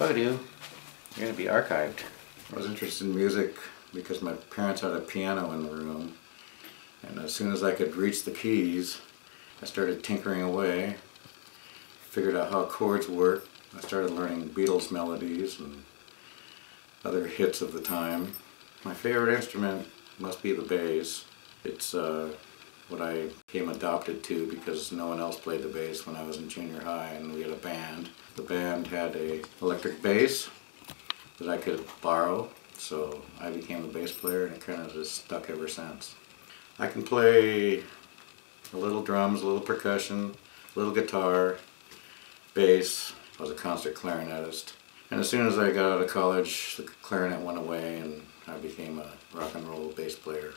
Bugadoo, you're going to be archived. I was interested in music because my parents had a piano in the room, and as soon as I could reach the keys, I started tinkering away, figured out how chords work. I started learning Beatles melodies and other hits of the time. My favorite instrument must be the bass. It's what I became adopted to because no one else played the bass when I was in junior high, and we had a band. The band had an electric bass that I could borrow, so I became a bass player, and it kind of just stuck ever since. I can play a little drums, a little percussion, a little guitar, bass. I was a concert clarinetist. And as soon as I got out of college, the clarinet went away and I became a rock and roll bass player.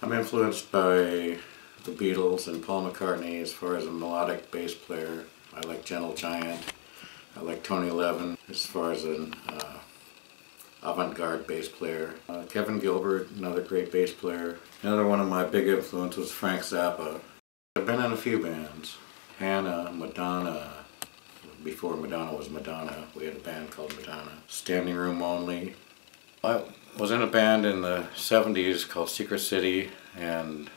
I'm influenced by the Beatles and Paul McCartney as far as a melodic bass player. I like Gentle Giant. I like Tony Levin as far as an avant-garde bass player. Kevin Gilbert, another great bass player. Another one of my big influences was Frank Zappa. I've been in a few bands. Hannah, Madonna. Before Madonna was Madonna, we had a band called Madonna. Standing Room Only. I was in a band in the 70s called Secret City, and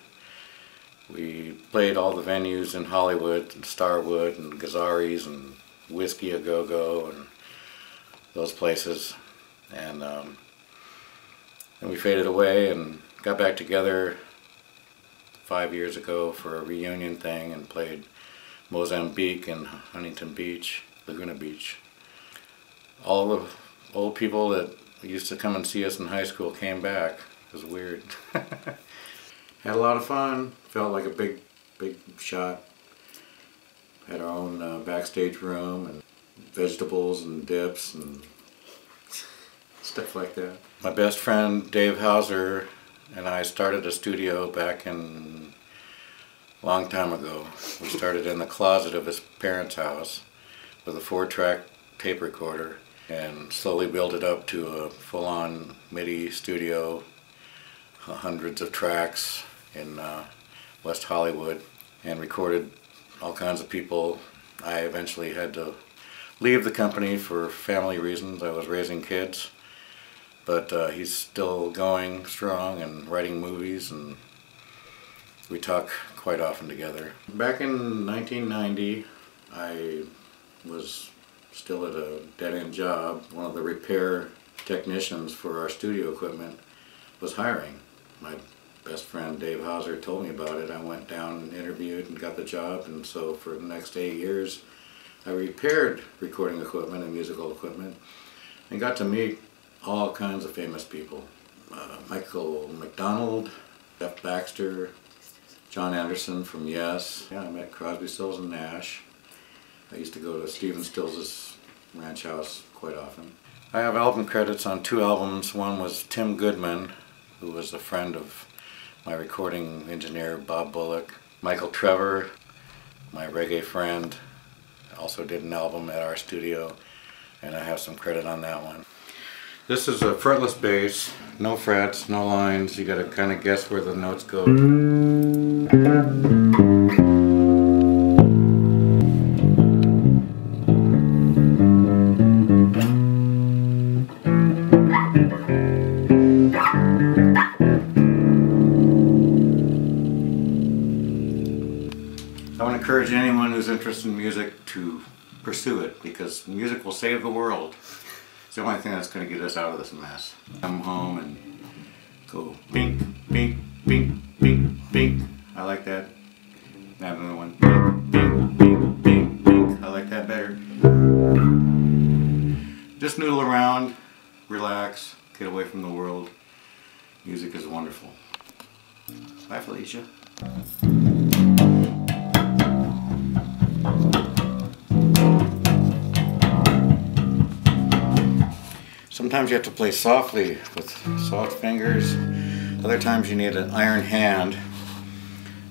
we played all the venues in Hollywood, and Starwood, and Gazzarri's, and Whiskey A Go Go, and those places. And then we faded away and got back together 5 years ago for a reunion thing and played Mozambique and Huntington Beach, Laguna Beach. All the old people that used to come and see us in high school came back. It was weird. Had a lot of fun. Felt like a big shot. Had our own backstage room and vegetables and dips and stuff like that. My best friend Dave Hauser and I started a studio back in a long time ago. We started in the closet of his parents' house with a 4-track tape recorder and slowly built it up to a full-on MIDI studio, hundreds of tracks in West Hollywood, and recorded all kinds of people. I eventually had to leave the company for family reasons. I was raising kids, but he's still going strong and writing movies, and we talk quite often together. Back in 1990, I was still at a dead-end job. One of the repair technicians for our studio equipment was hiring. My best friend Dave Hauser told me about it. I went down and interviewed and got the job, and so for the next 8 years I repaired recording equipment and musical equipment and got to meet all kinds of famous people. Michael McDonald, Jeff Baxter, John Anderson from Yes. Yeah, I met Crosby, Stills and Nash. I used to go to Stephen Stills' ranch house quite often. I have album credits on 2 albums. One was Tim Goodman, who was a friend of my recording engineer Bob Bullock. Michael Trevor, my reggae friend, also did an album at our studio, and I have some credit on that one. This is a fretless bass, no frets, no lines. You gotta kind of guess where the notes go. I want to encourage anyone who's interested in music to pursue it, because music will save the world. It's the only thing that's going to get us out of this mess. Come home and go bink, bink, bink, bink, bink. I like that. Now another one. Bink, bink, bink, bink, bink. I like that better. Just noodle around, relax, get away from the world. Music is wonderful. Bye, Felicia. Sometimes you have to play softly with soft fingers. Other times you need an iron hand.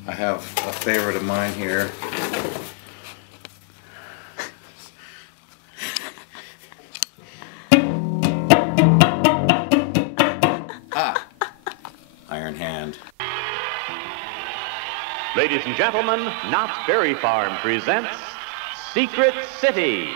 I have a favorite of mine here. Iron hand. Ladies and gentlemen, Knott's Berry Farm presents Secret City.